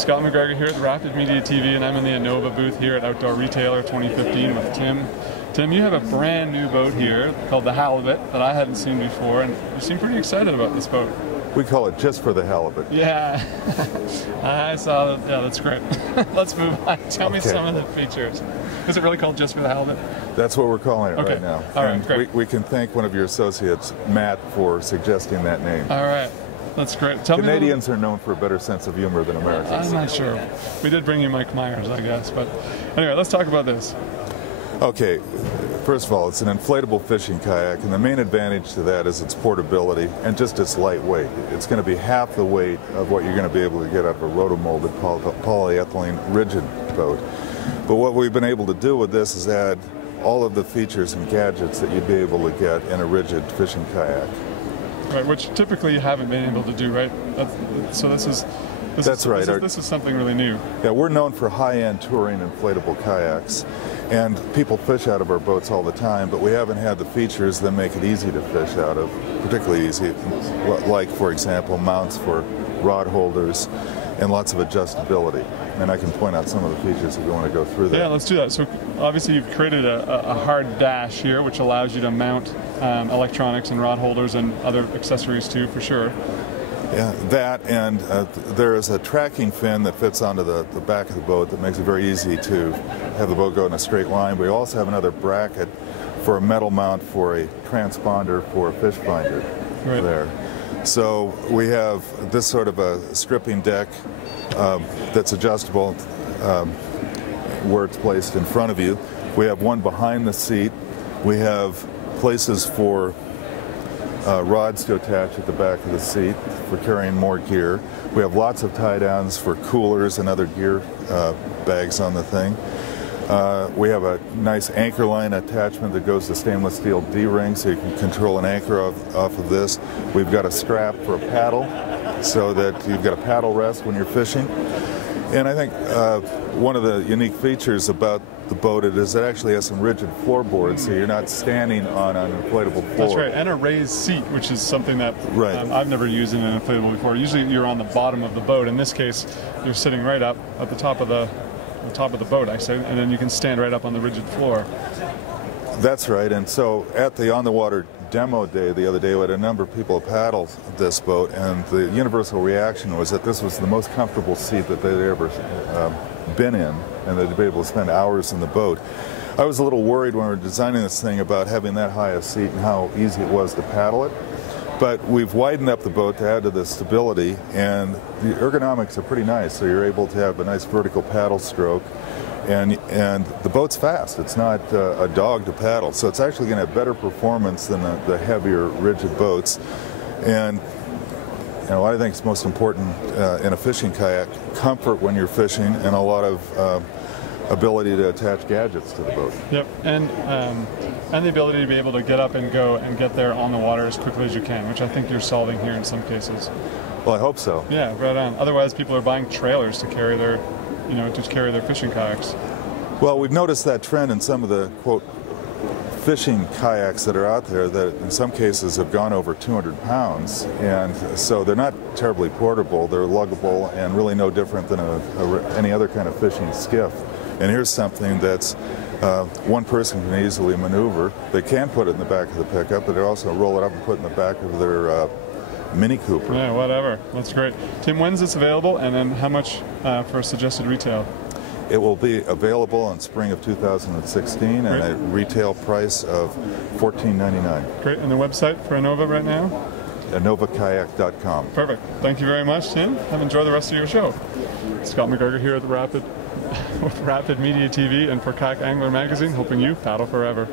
Scott McGregor here at the Rapid Media TV, and I'm in the Innova booth here at Outdoor Retailer 2015 with Tim. Tim, you have a brand new boat here called the Halibut that I hadn't seen before, and you seem pretty excited about this boat. We call it Just for the Halibut. Yeah, I saw that. Yeah, that's great. Let's move on. Tell me some of the features. Is it really called Just for the Halibut? That's what we're calling it right now. All right, great. We can thank one of your associates, Matt, for suggesting that name. All right. That's great. Canadians are known for a better sense of humor than Americans. I'm not sure. We did bring you Mike Myers, I guess. But anyway, let's talk about this. Okay. First of all, it's an inflatable fishing kayak, and the main advantage to that is its portability and just its lightweight. It's going to be half the weight of what you're going to be able to get out of a rotomolded polyethylene rigid boat. But what we've been able to do with this is add all of the features and gadgets that you'd be able to get in a rigid fishing kayak. Right, which typically you haven't been able to do, right? So this is something really new. Yeah, we're known for high-end touring inflatable kayaks, and people fish out of our boats all the time, but we haven't had the features that make it easy to fish out of, particularly easy, like, for example, mounts for rod holders and lots of adjustability. And I can point out some of the features if you want to go through that. Yeah, let's do that. So obviously you've created a hard dash here, which allows you to mount electronics and rod holders and other accessories too, for sure. Yeah, that, and there is a tracking fin that fits onto the back of the boat that makes it very easy to have the boat go in a straight line. We also have another bracket for a metal mount for a transponder for a fish finder there. So we have this sort of a stripping deck that's adjustable where it's placed in front of you. We have one behind the seat. We have places for rods to attach at the back of the seat for carrying more gear. We have lots of tie downs for coolers and other gear bags on the thing. We have a nice anchor line attachment that goes to stainless steel D-ring, so you can control an anchor off of this. We've got a strap for a paddle so that you've got a paddle rest when you're fishing. And I think one of the unique features about the boat is it actually has some rigid floorboards, so you're not standing on an inflatable floor. That's right, and a raised seat, which is something that I've never used in an inflatable before. Usually you're on the bottom of the boat. In this case, you're sitting right up at the top of the boat, actually, and then you can stand right up on the rigid floor. That's right, and so at the on-the-water demo day the other day, we had a number of people paddle this boat, and the universal reaction was that this was the most comfortable seat that they'd ever been in, and they'd be able to spend hours in the boat. I was a little worried when we were designing this thing about having that high a seat and how easy it was to paddle it. But we've widened up the boat to add to the stability, and the ergonomics are pretty nice, so you're able to have a nice vertical paddle stroke, and the boat's fast. It's not a dog to paddle, so it's actually going to have better performance than the heavier, rigid boats. And what I think is most important in a fishing kayak, comfort when you're fishing, and a lot of ability to attach gadgets to the boat. Yep, and the ability to be able to get up and go and get there on the water as quickly as you can, which I think you're solving here in some cases. Well, I hope so. Yeah, right on. Otherwise, people are buying trailers to carry their, fishing kayaks. Well, we've noticed that trend in some of the, quote, fishing kayaks that are out there that in some cases have gone over 200 pounds, and so they're not terribly portable. They're luggable and really no different than any other kind of fishing skiff. And here's something that's one person can easily maneuver. They can put it in the back of the pickup, but they also roll it up and put it in the back of their Mini Cooper. Yeah, whatever. That's great. Tim, when's this available, and then how much for a suggested retail? It will be available in spring of 2016 at a retail price of $14.99. Great. And the website for Innova right now? InnovaKayak.com. Perfect. Thank you very much, Tim. And enjoy the rest of your show. Scott McGregor here at the Rapid Media TV and for Kayak Angler Magazine, helping you paddle forever.